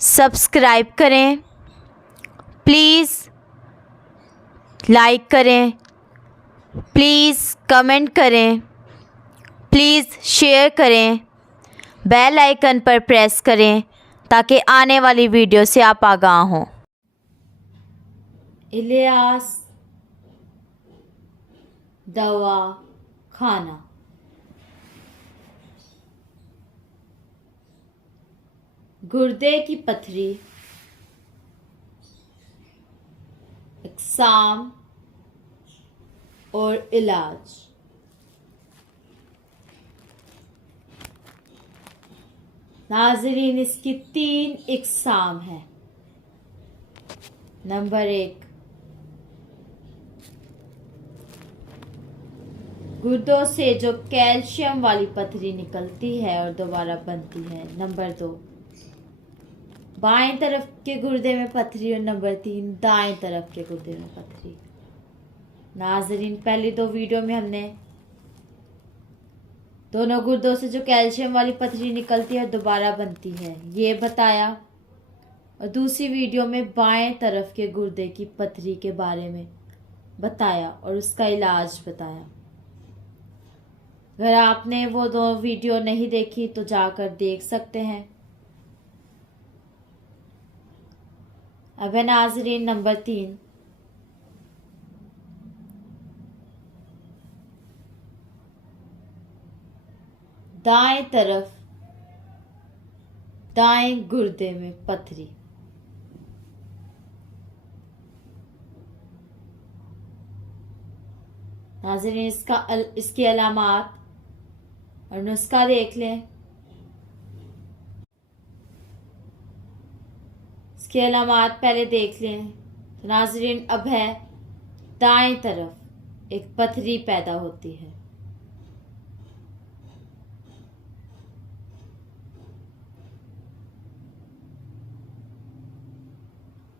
Subscribe करें, please like करें, please comment करें, प्लीज़ शेयर करें, बेल आइकन पर प्रेस करें ताकि आने वाली वीडियो से आप आगाह हों। इलियास दवा खाना। गुर्दे की पथरी, इक़साम और इलाज। नाज़रीन, इसकी 3 इक़साम है। नंबर 1, गुर्दों से जो कैल्शियम वाली पथरी निकलती है और दोबारा बनती है। नंबर 2, बाएं तरफ के गुर्दे में पथरी। और नंबर 3, दाएं तरफ के गुर्दे में पथरी। नाज़रीन, पहली 2 वीडियो में हमने दोनों गुर्दों से जो कैल्शियम वाली पथरी निकलती है और दोबारा बनती है ये बताया, और दूसरी वीडियो में बाएं तरफ के गुर्दे की पथरी के बारे में बताया और उसका इलाज बताया। अगर आपने वो 2 वीडियो नहीं देखी तो जाकर देख सकते हैं। अब है नाज़रीन नंबर 3, दाएं तरफ दाएं गुर्दे में पथरी। नाज़रीन, इसकी अलामात और नुस्खा देख लें। इसकी अलामात पहले देख लें। तो नाज़रीन, अब है दाएं तरफ एक पथरी पैदा होती है।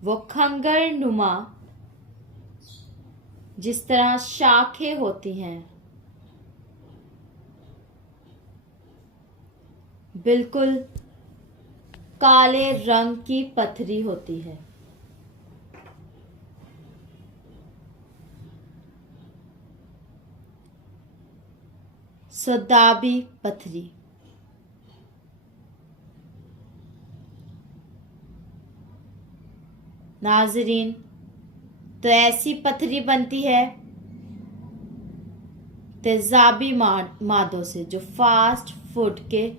वो खंगर नुमा जिस तरह शाखें होती हैं, बिल्कुल काले रंग की पथरी होती है। सदाबी पथरी। नाज़रीन, तो ऐसी पथरी बनती है तेजाबी मादों से जो फास्ट फूड के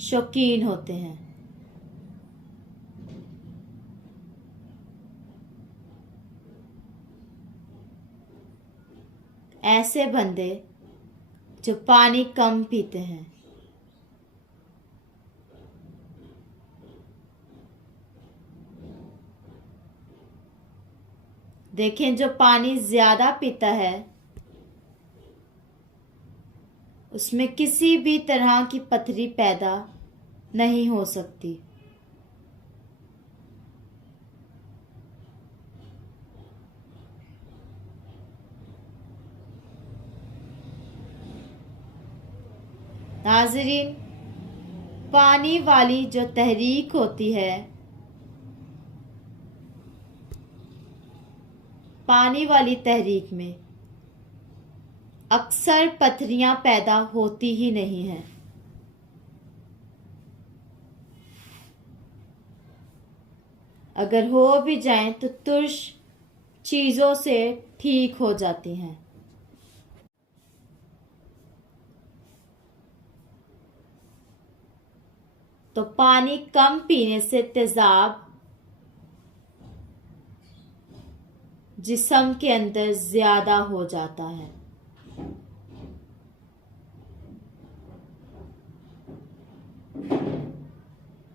शौकीन होते हैं। ऐसे बंदे जो पानी कम पीते हैं। देखें, जो पानी ज्यादा पीता है उसमें किसी भी तरह की पथरी पैदा नहीं हो सकती। नाज़रीन, पानी वाली जो तहरीक होती है, पानी वाली तहरीक में अक्सर पथरियां पैदा होती ही नहीं हैं। अगर हो भी जाएं तो तुर्श चीजों से ठीक हो जाती हैं। तो पानी कम पीने से तेजाब जिस्म के अंदर ज्यादा हो जाता है।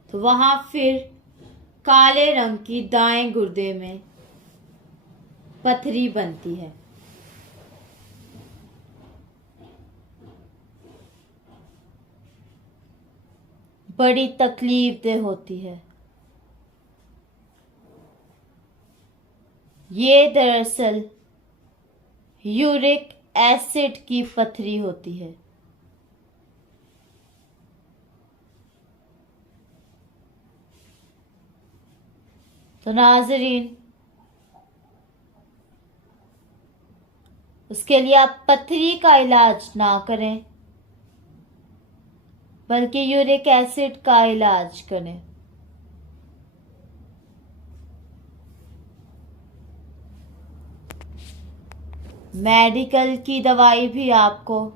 तो वहां फिर काले रंग की दाएं गुर्दे में पथरी बनती है। बड़ी तकलीफदेह होती है। ये दरअसल यूरिक एसिड की पथरी होती है। तो नाज़रीन, उसके लिए आप पथरी का इलाज ना करें, बल्कि यूरिक एसिड का इलाज करें। मेडिकल की दवाई भी आपको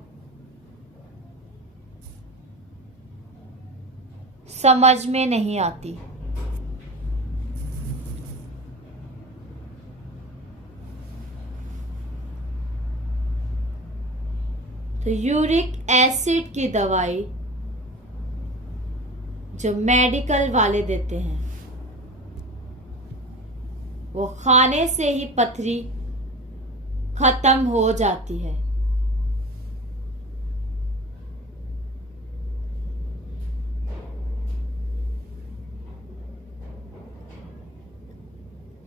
समझ में नहीं आती। तो यूरिक एसिड की दवाई जो मेडिकल वाले देते हैं, वो खाने से ही पथरी खत्म हो जाती है।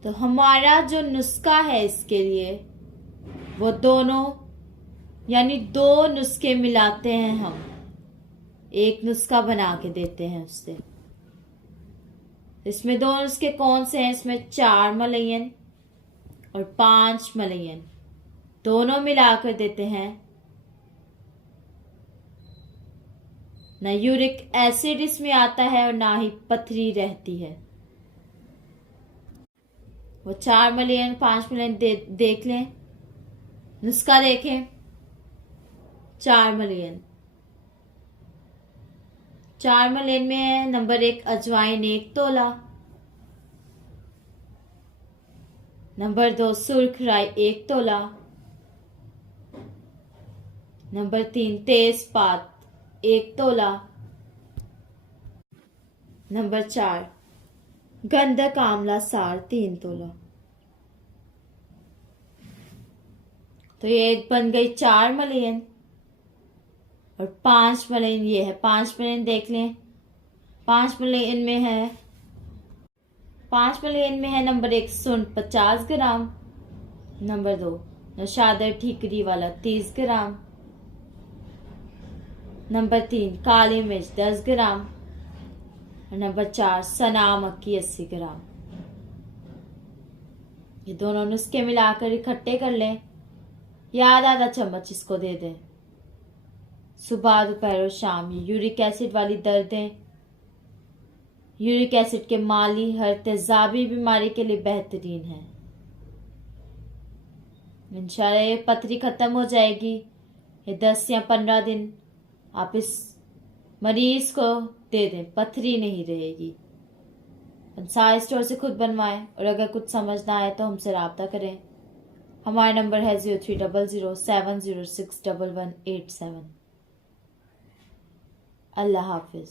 तो हमारा जो नुस्खा है इसके लिए, वो दोनों यानी दो नुस्खे मिलाते हैं हम, एक नुस्खा बना के देते हैं उससे। इसमें दो नुस्खे कौन से हैं? इसमें 4 मलयन और 5 मलयन दोनों मिलाकर देते हैं। ना यूरिक एसिड इसमें आता है और ना ही पथरी रहती है। वो 4 मलयन 5 मलयन देख लें, नुस्खा देखें। 4 मलयन में है नंबर 1 अजवाइन 1 तोला, नंबर 2 सुर्ख राई 1 तोला, नंबर 3 तेजपात 1 तोला, नंबर 4 गंधक आंवला सार 3 तोला। तो ये बन गई 4 मलयन और 5 मलयन ये है। 5 मलयन देख लें। 5 मलयन में है नंबर 1 सुंठ 50 ग्राम, नंबर 2 नौशादर ठीकरी वाला 30 ग्राम, नंबर 3 काली मिर्च 10 ग्राम और नंबर 4 सना मक्की 80 ग्राम। ये दोनों नुस्खे मिलाकर इकट्ठे कर लें या आधा चम्मच इसको दे दें सुबह दोपहर और शाम। ये यूरिक एसिड वाली दर्दें, यूरिक एसिड के माली हर तेजाबी बीमारी के लिए बेहतरीन है। इंशाल्लाह ये पथरी खत्म हो जाएगी। ये 10 या 15 दिन आप इस मरीज को दे दें, पथरी नहीं रहेगी। अंसार स्टोर से खुद बनवाएं और अगर कुछ समझ ना आए तो हमसे राब्ता करें। हमारा नंबर है 030070611187। अल्लाह हाफिज।